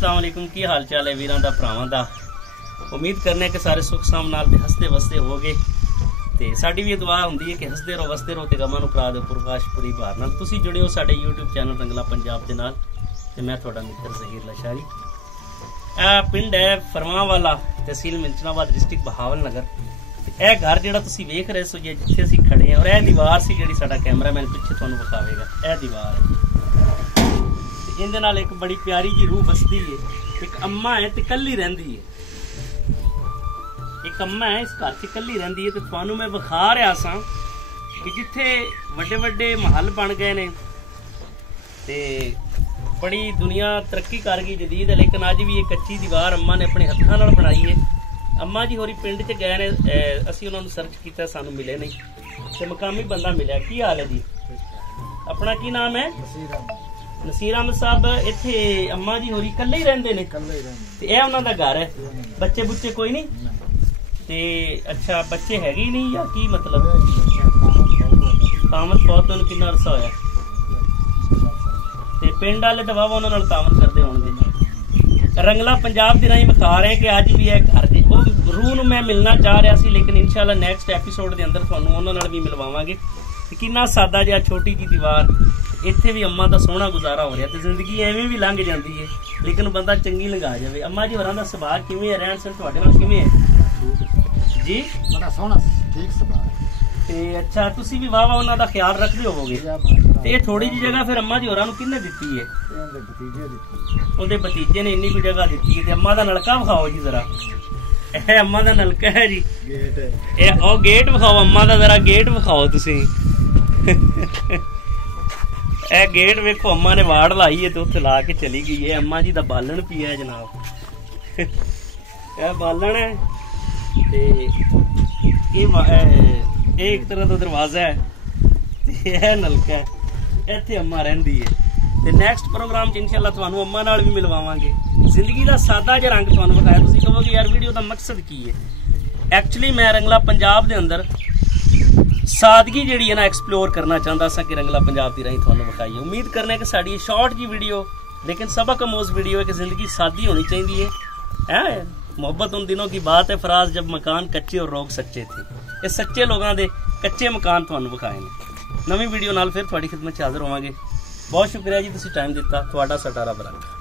अस्सलाम वालेकुम। की हाल चाल है वीरां दा भरावां दा। उम्मीद करने कि सारे सुख साम नाल ते हसते वसते होगे ते साडी भी दुआ हुंदी है कि हसदे रहो वसदे रहो ते गमां नूं भरा दे प्रकाश पूरी भार नाल। तुसीं जुड़े हो साडे YouTube चैनल रंगला पंजाब दे नाल ते मैं तुहाडा मित्र ज़हीर लशारी। पिंड है फरमांवाला, तहसील मिंचनाबाद, डिस्ट्रिक्ट बहावल नगर। ਇਹ घर ਜਿਹੜਾ ਤੁਸੀਂ ਵੇਖ ਰਹੇ ਸੋ ਜਿੱਥੇ ਅਸੀਂ ਖੜੇ ਆ ਔਰ ਇਹ ਦੀਵਾਰ ਸੀ ਜਿਹੜੀ ਸਾਡਾ ਕੈਮਰਾਮੈਨ ਪਿੱਛੇ ਤੁਹਾਨੂੰ ਵਿਖਾਵੇਗਾ। ਇਹ ਦੀਵਾਰ ਹੈ ਤੇ ਇਹਦੇ ਨਾਲ ਇੱਕ ਬੜੀ ਪਿਆਰੀ ਜੀ ਰੂਹ ਵਸਦੀ ਹੈ। ਇੱਕ ਅੰਮਾ ਹੈ ਤੇ ਕੱਲੀ ਰਹਿੰਦੀ ਹੈ। ਇੱਕ ਅੰਮਾ ਹੈ ਇਸ ਘਰ 'ਚ ਕੱਲੀ ਰਹਿੰਦੀ ਹੈ ਤੇ ਤੁਹਾਨੂੰ ਮੈਂ ਵਿਖਾ ਰਿਹਾ ਸਾਂ ਕਿ ਜਿੱਥੇ ਵੱਡੇ ਵੱਡੇ ਮਹੱਲ ਬਣ ਗਏ ਨੇ ਤੇ बड़ी दुनिया तरक्की कर गई जदीद है, लेकिन अज भी ये कच्ची दीवार अम्मा ने अपने हत्थों नाल बनाई है। अम्मा जी होरी पिंड च गए ने, असीं उन्हां नूं सर्च किया, सानूं मिले नहीं ते मकामी बंदा मिलिया। की हाल है जी? अपना की नाम है? नसीर अहमद साहब। इत्थे अम्मा जी होरी कल्ले ही रहिंदे ने ते इह उन्हां दा घर है। बच्चे बुच्चे कोई नहीं ते अच्छा बच्चे हैगे ही नहीं या की मतलब? तामत बहुत उन्हें कितना अरसा होया ते पिंड वाले तो वाह उन्होंने तामत करते होंगे। रंगला पंजाब के राही विखा रहे हैं कि अज भी है घर जी रूह नूं मैं मिलना चाह रहा सी, लेकिन इंशाल्लाह नैक्सट एपीसोड के अंदर तुहानूं उन्हां नाल भी मिलवावांगे कि कितना सादा जिहा छोटी जी दीवार इत्थे भी अम्मा दा सोहना गुजारा हो रहा ते जिंदगी एवें भी लंघ जाती है, लेकिन बंदा चंगी लंघा जाए। अम्मा जी होरां दा सुभाऽ किवें है, रहन सहन तुहाडे नाल किवें है जी? बड़ा सोहना ठीक सुभाऽ ते अच्छा तुसी भी वाह उन्हां दा ख्याल रखदे होवोगे ते ये थोड़ी जी जगह फिर अम्मा जी होरां नूं किन्ने दित्ती है? ਉਹਦੇ ਭਤੀਜੇ ਨੇ ਇੰਨੀ ਕੁ ਜਗ੍ਹਾ ਦਿੱਤੀ ਹੈ ਤੇ ਅੰਮਾ ਦਾ ਨਲਕਾ ਵਿਖਾਓ ਜੀ ਜ਼ਰਾ। ਇਹ ਅੰਮਾ ਦਾ ਨਲਕਾ ਹੈ ਜੀ, ਗੇਟ ਹੈ ਇਹ। ਉਹ ਗੇਟ ਵਿਖਾਓ ਅੰਮਾ ਦਾ, ਜ਼ਰਾ ਗੇਟ ਵਿਖਾਓ ਤੁਸੀਂ। ਇਹ ਗੇਟ ਵੇਖੋ ਅੰਮਾ ਨੇ ਵਾੜ ਲਾਈ ਹੈ ਤੇ ਉੱਥੇ ਲਾ ਕੇ ਚਲੀ ਗਈ ਹੈ। ਅੰਮਾ ਜੀ ਦਾ ਬਾਲਣ ਪਿਆ ਹੈ ਜਨਾਬ। ਇਹ ਬਾਲਣ ਹੈ ਤੇ ਇਹ ਇੱਕ ਤਰ੍ਹਾਂ ਦਾ ਦਰਵਾਜ਼ਾ ਹੈ ਤੇ ਇਹ ਨਲਕਾ ਹੈ। ਇੱਥੇ ਅੰਮਾ ਰਹਿੰਦੀ ਹੈ ਤੇ ਨੈਕਸਟ ਪ੍ਰੋਗਰਾਮ 'ਚ ਇਨਸ਼ਾਅੱਲਾ ਤੁਹਾਨੂੰ ਅੰਮਾ ਨਾਲ ਵੀ ਮਿਲਵਾਵਾਂਗੇ। ਜ਼ਿੰਦਗੀ ਦਾ ਸਾਦਾ ਜਿਹਾ ਰੰਗ ਤੁਹਾਨੂੰ ਵਿਖਾਇਆ। ਤੁਸੀਂ ਕਹੋਗੇ ਯਾਰ ਵੀਡੀਓ ਦਾ ਮਕਸਦ ਕੀ ਹੈ? ਐਕਚੁਅਲੀ ਮੈਂ ਰੰਗਲਾ ਪੰਜਾਬ ਦੇ ਅੰਦਰ ਸਾਦਗੀ ਜਿਹੜੀ ਹੈ ਨਾ ਐਕਸਪਲੋਰ ਕਰਨਾ ਚਾਹੁੰਦਾ ਸਾਂ ਕਿ ਰੰਗਲਾ ਪੰਜਾਬ ਦੀ ਰਾਹੀਂ ਤੁਹਾਨੂੰ ਵਿਖਾਈਏ। ਉਮੀਦ ਕਰਨਾ ਕਿ ਸਾਡੀ ਸ਼ਾਰਟ ਜੀ ਵੀਡੀਓ लेकिन सबक अमोज वीडियो है कि जिंदगी सादी होनी चाहिए है। मोहब्बत उन दिनों की बात है फराज जब मकान कच्चे और लोग सच्चे थे। ये सच्चे लोगों के कच्चे मकान ਤੁਹਾਨੂੰ ਵਿਖਾएंगे। नवी वीडियो नाल फिर थोड़ी खिदमत 'ਚ हाजिर होवांगे। बहुत शुक्रिया जी, तुसीं टाइम दिता। तुहाडा सटारा बरकत।